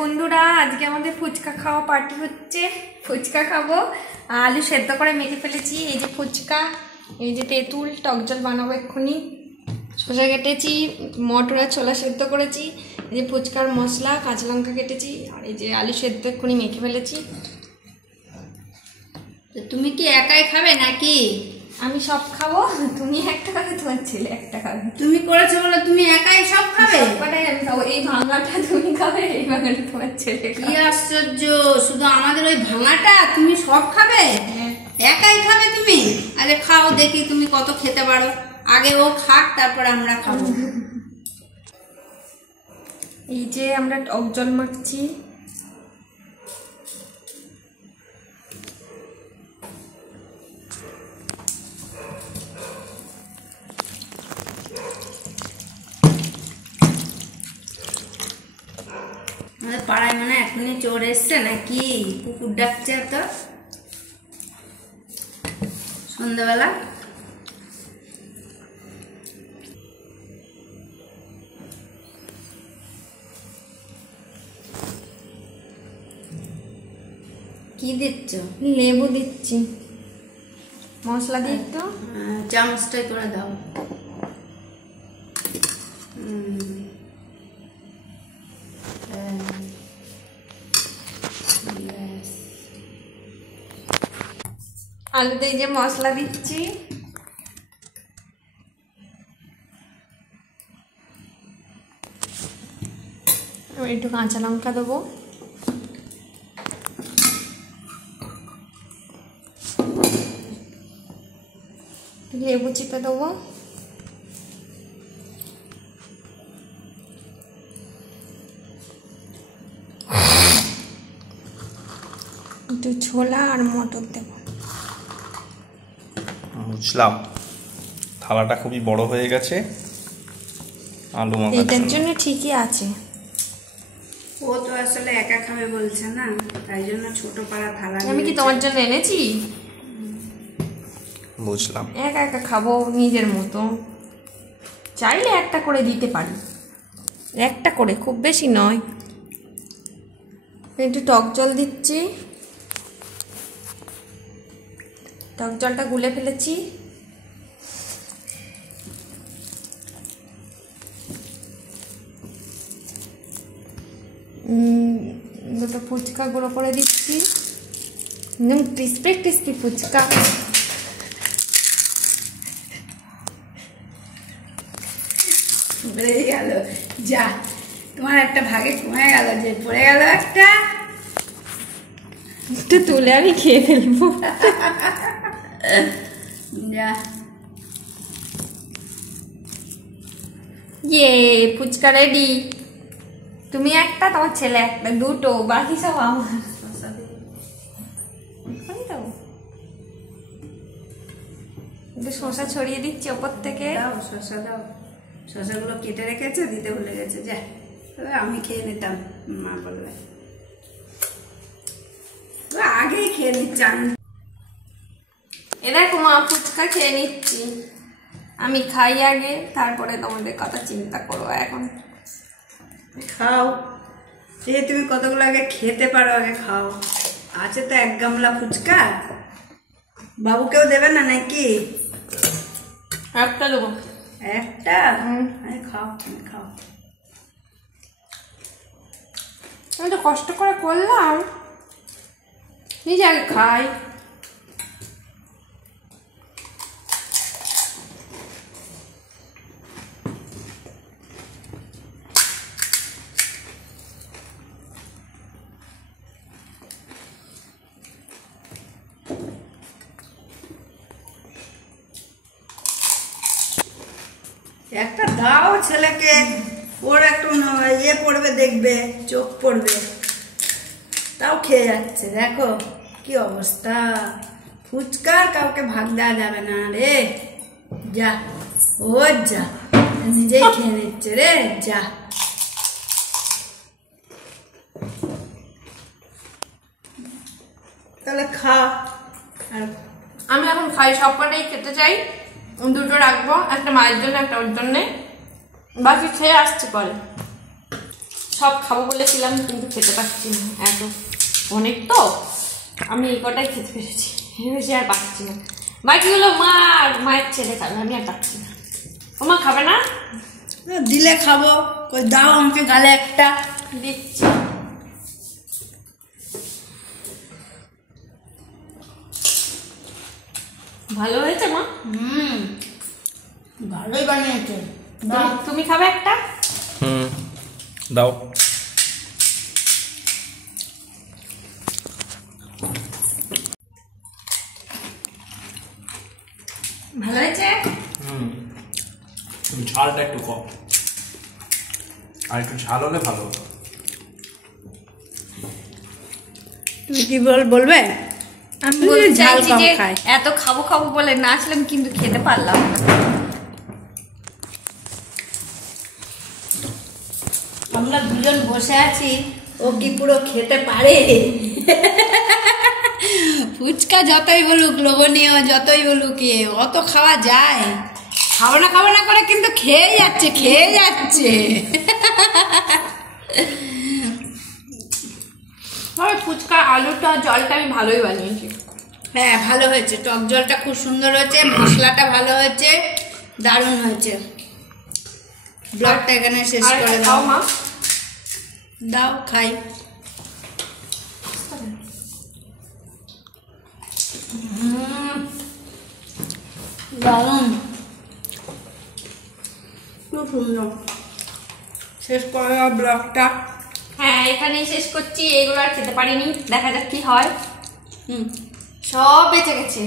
বন্ধুরা, আজকে আমাদের ফুচকা খাওয়া পার্টি হচ্ছে। ফুচকা খাবো, আলু সেদ্ধ করে মেখে ফেলেছি। এই যে ফুচকা, এই যে তেঁতুল, টক জল বানাবো এক্ষুনি। শসা কেটেছি, মটর আর ছোলা সেদ্ধ করেছি। এই যে ফুচকার মশলা, কাঁচা লঙ্কা কেটেছি, আর এই যে আলু সেদ্ধ এক্ষুনি মেখে ফেলেছি। তুমি কি একাই খাবে নাকি? আমি সব খাবো, তুমি একটা খাবে, তোমার ছেলে একটা খাবে। তুমি করেছো বলে তুমি একাই সব খাবে? সবটাই আমি খাবো। এই ভাঙাটা তুমি খাবে, এই ভাঙাটা তোমার ছেলে। কি আশ্চর্য, শুধু আমাদের ওই ভাঙাটা তুমি সব খাবে? একাই খাবে তুমি? আরে খাও দেখি তুমি কত খেতে পারো। আগে ও খাক, তারপর আমরা খাবো। এই যে আমরা টক জল মাখছি। আমাদের পাড়ায় মানে এখনই চোর এসছে নাকি? কুকুর ডাকছে তো সন্ধ্যাবেলা। কি দিচ্ছ? লেবু দিচ্ছি, মশলা দিয়ে একটু। চামচটাই করে দাও। আলুতে এই যে মশলা দিচ্ছি। একটু কাঁচা লঙ্কা দেবো। লেবু চিপে দেবো। একটু ছোলা আর মটর দেবো। বুঝলাম, থালাটা খুবই বড় হয়ে গেছে আলু মাখার এটার জন্য ঠিকই আছে। ও তো আসলে একা খাবে বলছে না, তাই জন্য ছোট পাড়া থালা। আমি কি তোমার জন্য এনেছি? বুঝলাম, একা একা খাবো নিজের মতো। চাইলে একটা করে দিতে পারি, একটা করে, খুব বেশি নয়। একটু টক জল দিচ্ছি। টক জলটা গুলে ফেলেছি। দুটো ফুচকা গুঁড়ো করে দিচ্ছি। একদম ক্রিস্পি ক্রিস্পি ফুচকা। বেড়ে গেল যা, তোমার একটা ভাগে কমে গেল, যে পড়ে গেল একটা। একটু তুলে আমি খেয়ে ফেলবো। যা, ইয়ে, ফুচকা রেডি। তুমি একটা, তোমার ছেলে একটা, দুটো, বাকি সব আমার। একটু শসা ছড়িয়ে দিচ্ছি ওপর থেকে। দাও শসা দাও। শসাগুলো কেটে রেখেছে, দিতে ভুলে গেছে। যা, আমি খেয়ে নিতাম, মা বলবে আগেই খেয়ে নিচ্ছি। এ দেখো মা, ফুচকা খেয়ে নিচ্ছি। আমি খাই আগে, তারপরে তোমাদের কথা চিন্তা করবো। এখন খাও, এই তুমি কতগুলো আগে খেতে পারো, আগে খাও। আছে তো এক গামলা ফুচকা, বাবুকেও দেবে না নাকি? একটা দেবো। একটা? আরে খাও, তুমি খাও। আমি তো কষ্ট করে করলাম, নিজে আগে খাই। একটা দাও ছেলেকে, ওর একটু ইয়ে পড়বে, দেখবে চোখ পড়বে, তাও খেয়ে যাচ্ছে। দেখো কি অবস্থা, ফুচকার কাউকে ভাগ দেওয়া যাবে না রে। যা, ও যা, নিজেই খেয়ে নিচ্ছে রে। যা, তাহলে খা। আর আমি এখন খাই, সবকটাই খেতে চাই। দুটো রাখবো, একটা মায়ের জন্য, একটা ওর জন্যে। বাকি খেয়ে আসছি পরে। সব খাবো বলেছিলাম কিন্তু খেতে পারছি না, এত অনেক তো আমি এই কটাই খেতে পেরেছি, এর বেশি আর পাচ্ছি না। বাকিগুলো মা আর মায়ের ছেলে খাবে, আমি আর পাচ্ছি না। ও মা খাবে না? দিলে খাবো, কই দাও আমাকে গালে একটা। দিচ্ছি। ভালো হয়েছে মা? ভালোই বানিয়েছে। দাও। তুমি খাবে একটা? দাও। ভালো হয়েছে? ঝালটা একটু কম, আর একটু ঝাল হলে ভালো হতো। তুমি কি বলবে? আমি বলতে ঝাল চাইছি কম যে খাই। এত খাবো খাবো বলে নাচলাম কিন্তু খেতে পারলাম না। আমরা দুজন বসে আছি, ও কি পুরো খেতে পারে? ফুচকা যতই বলুক লোভনীয়, যতই বলুক অত খাওয়া যায়? খাবো না করে কিন্তু খেয়ে যাচ্ছে। ফুচকা আলুটা জলটা আমি ভালোই বানিয়েছি। হ্যাঁ ভালো হয়েছে, টক জলটা খুব সুন্দর হয়েছে, মশলাটা ভালো হয়েছে, দারুণ হয়েছে। ব্লগটা এখানে শেষ করে দাও। মা দাও খাই। দারুণ, খুব সুন্দর। শেষ করে দাও ব্লগটা। হ্যাঁ এখানেই শেষ করছি, এগুলো আর খেতে পারিনি, দেখা যাক কি হয়। হুম। সব বেঁচে গেছে।